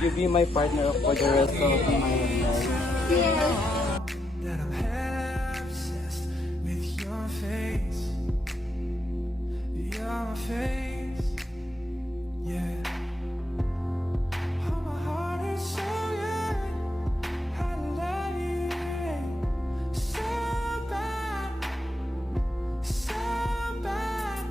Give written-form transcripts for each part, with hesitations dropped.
Would you be my partner for the rest of my life? That I'm half obsessed with your face. Your face, yeah. Oh, my heart is so good. I love you so bad, so bad,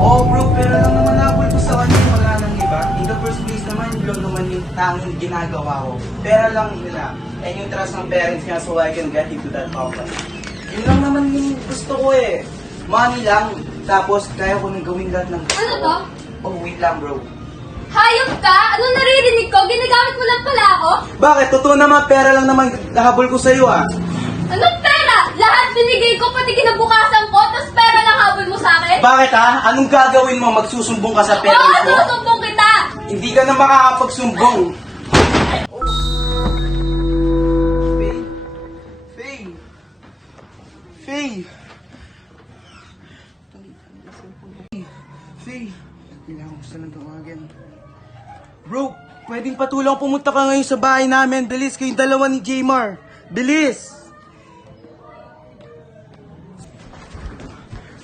Oh bro, pero lang naman nabol ko sa kanya, wala nang iba. In the first place naman, yun lang naman yung tanging ginagawa ko. Pera lang nila. And yung trust ng parents niya so I can get into that company. Yun lang naman yung gusto ko eh. Money lang. Tapos kaya ko nang gawin lahat ng gusto Ano ko. to? Oh, wait lang bro. Hayop ka? Anong naririnig ko? Ginagamit mo lang pala ako? Bakit? Totoo naman, pera lang naman nahabol ko sa'yo ah. Anong pera? Lahat binigay ko, pati kinabukasan ko, tapos pera lang habol mo sa akin? Bakit ha? Anong gagawin mo? Magsusumbong ka sa Oo, parents mo? susumbong kita! Hindi ka na makakapagsumbong. Faye? Faye? Faye? Faye? Kailangan ko silang tawagin. Bro, pwedeng patulong pumunta ka ngayon sa bahay namin. Bilis, kayong dalawa ni Jmar. Bilis!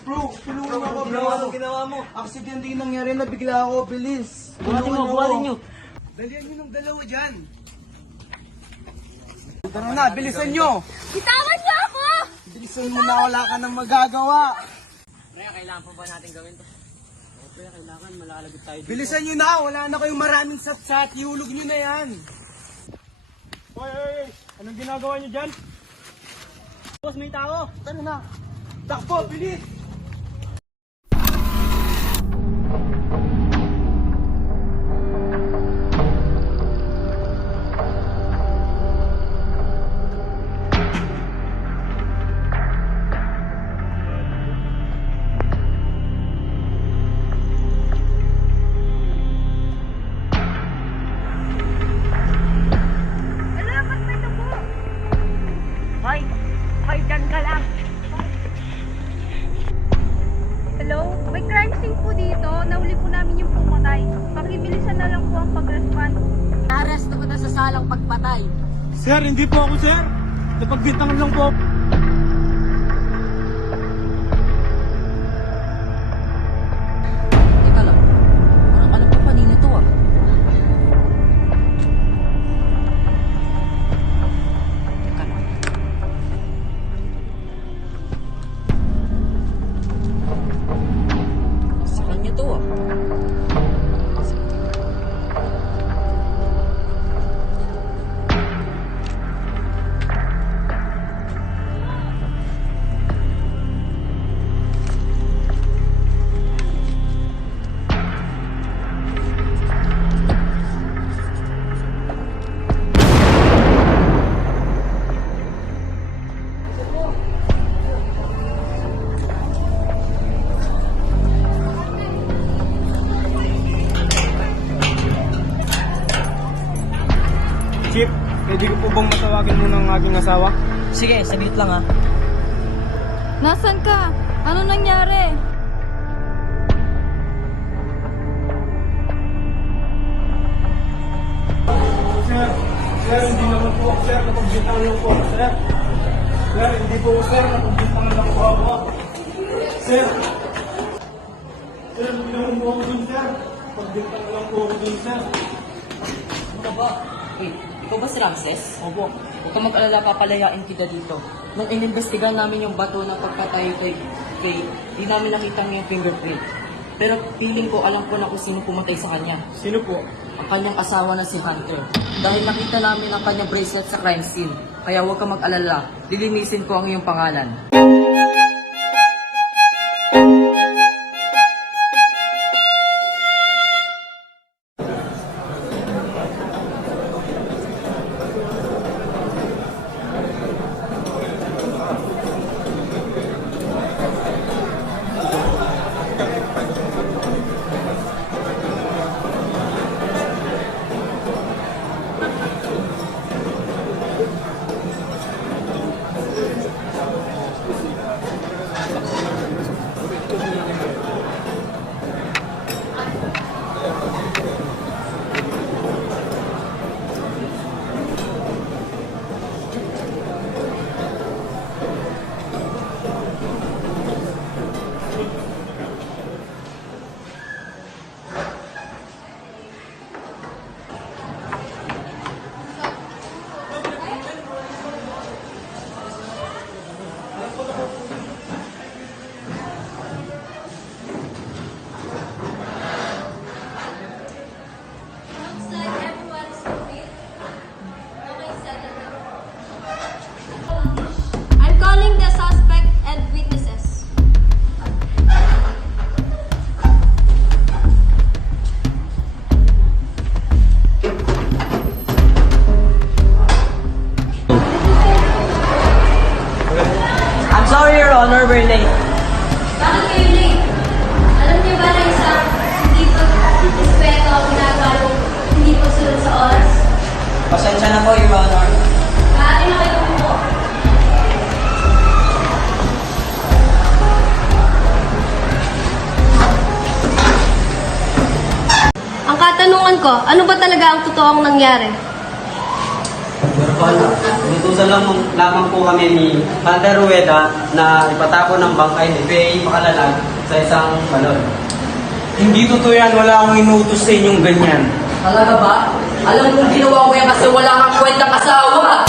Bro, tulungan mo ako, bro. Anong ginawa mo? Aksidente yung nangyari na bigla ako. Bilis. Buhatin nyo. Dalihan nyo ng dalawa dyan. Tara na, bilisan nyo. Bitawan niyo ako! Bilisan mo na, wala ka nang magagawa. Pre, kailangan pa ba natin gawin to? O pre, kailangan malalagot tayo dito. Bilisan nyo na, wala na kayong maraming satsat. Ihulog nyo na yan. Hoy! Anong ginagawa niyo dyan? Boss, may tao! Tara na. Takbo, bilis. Ala, ba't may dugo? Hoy! Hoy, dyan ka lang! Hello? May crime scene po dito. Nahuli po namin yung pumatay. Pakibilisan na lang po ang pag-respond. Arrest ko na sa salang pagpatay. Sir, hindi po ako, sir! Napagbintangan lang po ako. Teka lang, parang alam ko kanina to ah. Teka lang. Sa kanya to ah. Chief, pwede ko po bang matawagin muna ang aking asawa? Sige, saglit lang ah. Nasaan ka? Ano nangyari? Sir, hindi naman po, sir, napagbintangan lang po ako, sir. Sir, hindi po, sir, napagbintangan lang po ako. Sir, hindi naman po ako dun, sir. Napagbintangan lang po ako dun, sir. Ano ba? Wait, ikaw ba si Ramses? Opo. Huwag ka mag-alala, papalayain kita dito. Nung inimbestigahan namin yung bato ng pagpatay kay Faye, di namin nakita yung fingerprint. Pero feeling ko, alam ko na kung sino pumatay sa kanya. Sino po? Ang kanyang asawa na si Hunter. Dahil nakita namin ang kanyang bracelet sa crime scene. Kaya huwag ka mag-alala, lilinisin ko ang iyong pangalan. Pasensya na po, Your Honor. Maaari na kayo po. Ang katanungan ko, ano ba talaga ang totoong nangyari? Your Honor, inutusan lamang po kami ni Hunter Rueda na ipatapon ng bangkay ni Faye Makalalag sa isang balon. Hindi totoo yan, wala akong inuutos sa inyong ganyan. Talaga ba? Alam kong ginawa ko yan kasi wala kang kwentang asawa.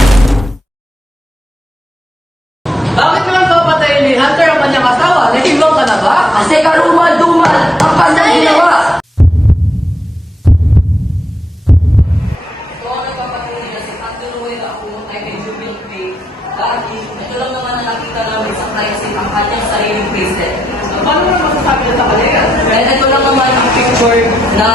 Bakit naman papatayin ni Hunter ang kanyang asawa? Nahimbang ka na ba? Kasi karumal-dumal ang kanyang ginawa. So, ano papatunay na si Hunter Rueda ang pumunta kay Jubil Faye dahil ito lang naman na nakita namin sa crime scene ang kanyang sariling bracelet. So, paano naman masasabi na sa kanila? Dahil ito lang naman ang picture na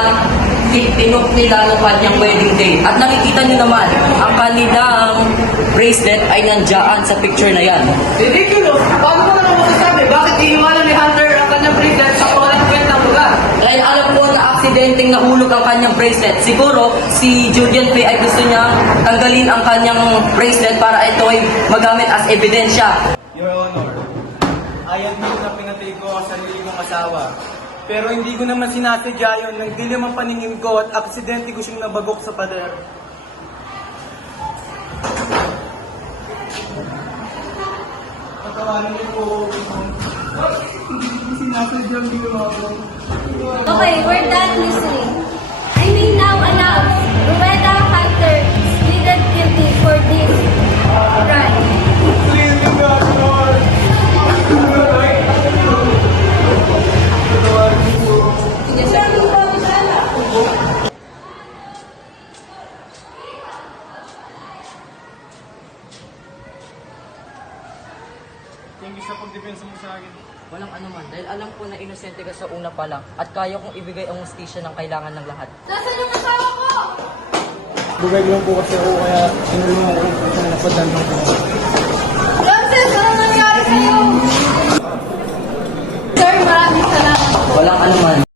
tinok nila ng kanyang wedding day. At nakikita niyo naman, ang kanilang bracelet ay nandiyan sa picture na yan. Ridiculous! Paano mo naman masasabi? Bakit iniwanan ni Hunter ang kanyang bracelet sa walang kwentang lugar? Dahil alam ko na aksidenteng nahulog ang kanyang bracelet. Siguro, si Julian Faye ay gusto niya tanggalin ang kanyang bracelet para ito ay magamit as ebidensya. Your Honor, I admit na pinatay ko ang sarili kong asawa. Pero hindi ko naman sinasadya yun. Nagdilim ang paningin ko at aksidente ko siyang nabagok sa pader. Patawanan niyo po. Hindi sinasadya ang ginawa ko. Okay, we're done listening. I may now announce Rueda Hunter is pleaded guilty for this crime. Please, God, Lord. Patawanan niyo po. Thank you sa pagdepensa mo sa akin. Walang anuman, dahil alam ko na inosente ka sa una pa lang at kaya kong ibigay ang hustisya ng kailangan ng lahat. Nasaan yung asawa ko? Bugay lang po kasi ako kaya sinulungan ko kung saan napadaan ng po. Francis, ano nangyari sa'yo? Sir, maraming salamat po. Walang anuman.